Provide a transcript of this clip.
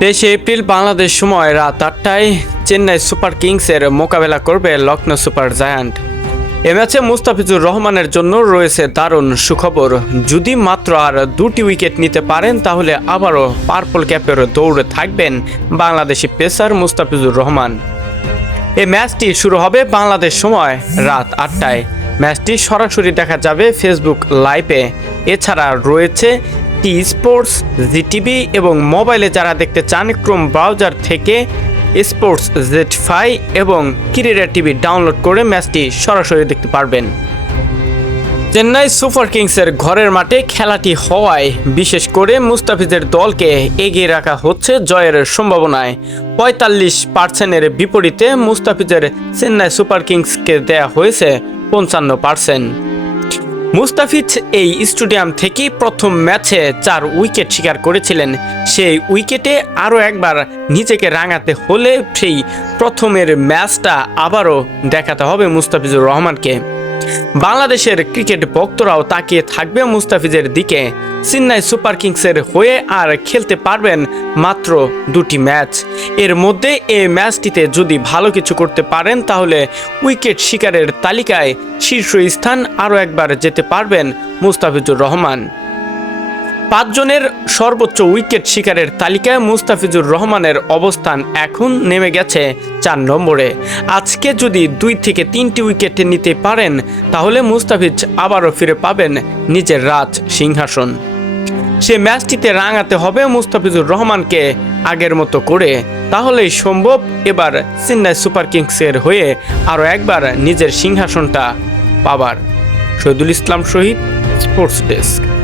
তেইশে এপ্রিল বাংলাদেশ সময় রাত আটটায় চেন্নাই সুপার কিংসের মোকাবেলা করবে লখনৌ সুপার জায়ান্ট। এ ম্যাচে মুস্তাফিজুর রহমানের জন্য রয়েছে দারুণ সুখবর। যদি মাত্র আর দুটি উইকেট নিতে পারেন, তাহলে আবারও পার্পল ক্যাপের দৌড়ে থাকবেন বাংলাদেশি পেসার মুস্তাফিজুর রহমান। এই ম্যাচটি শুরু হবে বাংলাদেশ সময় রাত আটটায়। ম্যাচটি সরাসরি দেখা যাবে ফেসবুক লাইভে। এছাড়া রয়েছে টি স্পোর্টস জি টিভি এবং মোবাইলে যারা দেখতে চান, ক্রোম ব্রাউজার থেকে স্পোর্টস জেড ফাই এবং কিরিরা টিভি ডাউনলোড করে ম্যাচটি সরাসরি দেখতে পারবেন। চেন্নাই সুপার কিংসের ঘরের মাঠে খেলাটি হওয়ায় বিশেষ করে মুস্তাফিজের দলকে এগিয়ে রাখা হচ্ছে জয়ের সম্ভাবনায়। পঁয়তাল্লিশ পার্সেন্টের বিপরীতে মুস্তাফিজের চেন্নাই সুপার কিংসকে দেয়া হয়েছে পঞ্চান্ন পার্সেন্ট। মুস্তাফিজ এই স্টেডিয়াম থেকেই প্রথম ম্যাচে চার উইকেট শিকার করেছিলেন। সেই উইকেটে আরও একবার নিজেকে রাঙাতে হলে সেই প্রথমের ম্যাচটা আবারও দেখাতে হবে মুস্তাফিজুর রহমানকে। বাংলাদেশের ক্রিকেট ভক্তরাও তাকিয়ে থাকবে মুস্তাফিজের দিকে। চেন্নাই সুপার কিংসের হয়ে আর খেলতে পারবেন মাত্র দুটি ম্যাচ। এর মধ্যে এই ম্যাচটিতে যদি ভালো কিছু করতে পারেন, তাহলে উইকেট শিকারের তালিকায় শীর্ষ স্থান আরও একবার যেতে পারবেন মুস্তাফিজুর রহমান। পাঁচজনের সর্বোচ্চ উইকেট শিকারের তালিকায় মুস্তাফিজুর রহমানের অবস্থান এখন নেমে গেছে চার নম্বরে। আজকে যদি দুই থেকে তিনটি উইকেট নিতে পারেন, তাহলে মুস্তাফিজ আবারও ফিরে পাবেন নিজের রাজ সিংহাসন। সে ম্যাচটিতে রাঙাতে হবে মুস্তাফিজুর রহমানকে আগের মতো করে। তাহলেই সম্ভব এবার চেন্নাই সুপার কিংসের হয়ে আরও একবার নিজের সিংহাসনটা পাবার। Shahidul Islam Shahid, sports desk.